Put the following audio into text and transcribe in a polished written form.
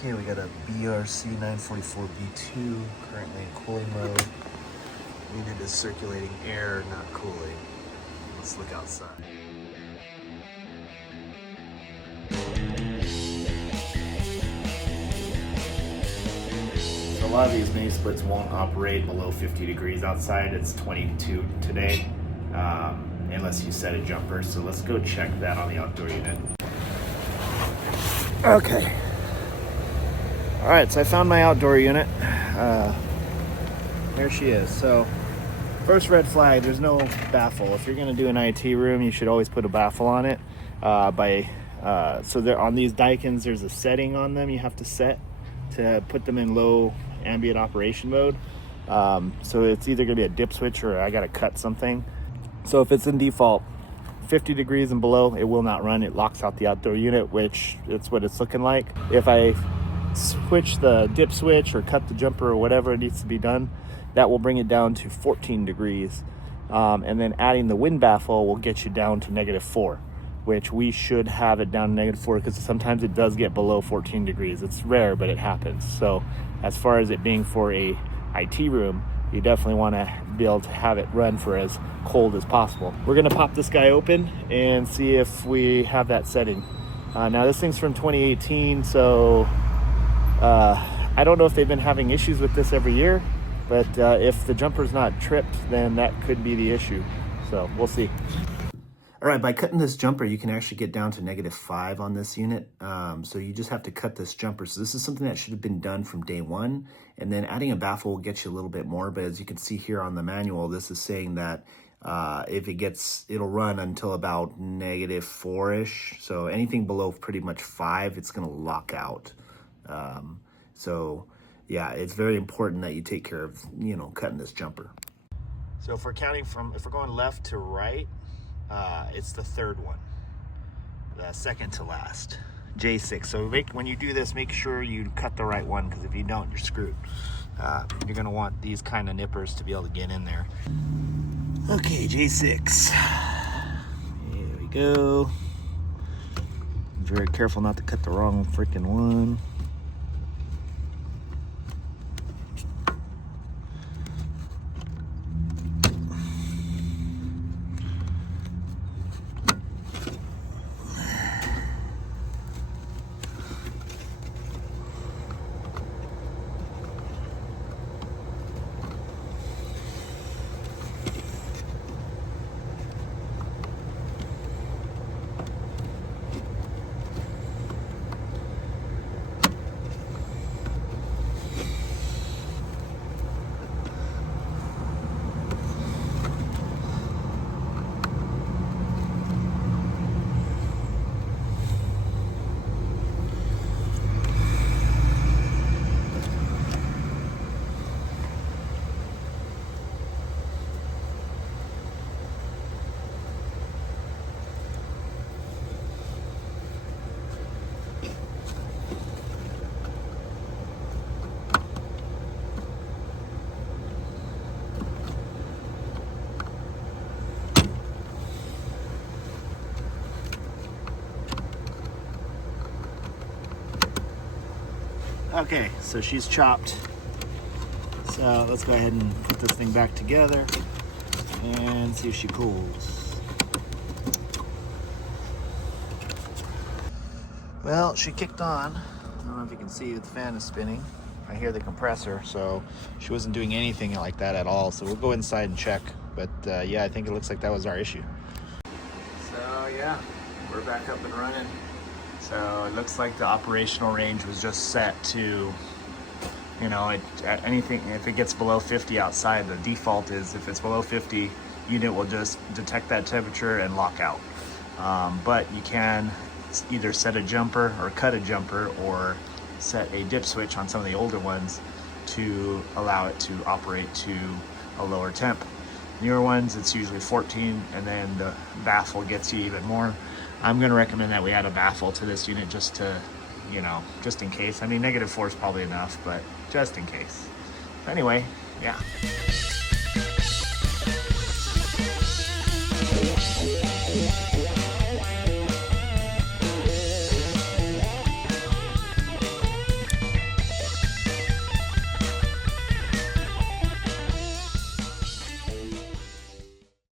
Okay, we got a BRC 944B2 currently in cooling mode. Needed is circulating air, not cooling. Let's look outside. So a lot of these mini splits won't operate below 50 degrees outside. It's 22 today, unless you set a jumper. So let's go check that on the outdoor unit. Okay. All right, so I found my outdoor unit. There she is. So first red flag, there's no baffle. If you're gonna do an IT room, you should always put a baffle on it. So there, on these Daikins, there's a setting on them you have to set to put them in low ambient operation mode. So it's either gonna be a dip switch or I gotta cut something. So if it's in default, 50 degrees and below, it will not run. It locks out the outdoor unit, which it's what it's looking like. If I switch the dip switch or cut the jumper or whatever needs to be done, that will bring it down to 14 degrees. And then adding the wind baffle will get you down to -4, which we should have it down to -4 because sometimes it does get below 14 degrees. It's rare, but it happens. So as far as it being for a IT room, you definitely want to be able to have it run for as cold as possible. We're going to pop this guy open and see if we have that setting. Now this thing's from 2018, so I don't know if they've been having issues with this every year, but if the jumper's not tripped, then that could be the issue. So we'll see. All right, by cutting this jumper, you can actually get down to -5 on this unit. So you just have to cut this jumper. So this is something that should have been done from day one. And then adding a baffle will get you a little bit more. But as you can see here on the manual, this is saying that if it'll run until about -4-ish. So anything below pretty much 5, it's gonna lock out. So yeah, it's very important that you take care of, cutting this jumper. So if we're going left to right, it's the third one, the second to last, J6. So when you do this, make sure you cut the right one, because if you don't, you're screwed. You're gonna want these kind of nippers to be able to get in there. Okay, J6. Here we go. Be very careful not to cut the wrong freaking one. Okay, so she's chopped. So let's go ahead and put this thing back together and see if she cools. Well, she kicked on. I don't know if you can see the fan is spinning. I hear the compressor, so she wasn't doing anything like that at all. So we'll go inside and check. But yeah, I think it looks like that was our issue. So yeah, we're back up and running. So it looks like the operational range was just set to, anything, if it gets below 50 outside, the default is if it's below 50, unit will just detect that temperature and lock out. But you can either set a jumper or cut a jumper or set a dip switch on some of the older ones to allow it to operate to a lower temp. Newer ones, it's usually 14, and then the baffle gets you even more. I'm going to recommend that we add a baffle to this unit just to, just in case. I mean, -4 is probably enough, but just in case. Anyway, yeah.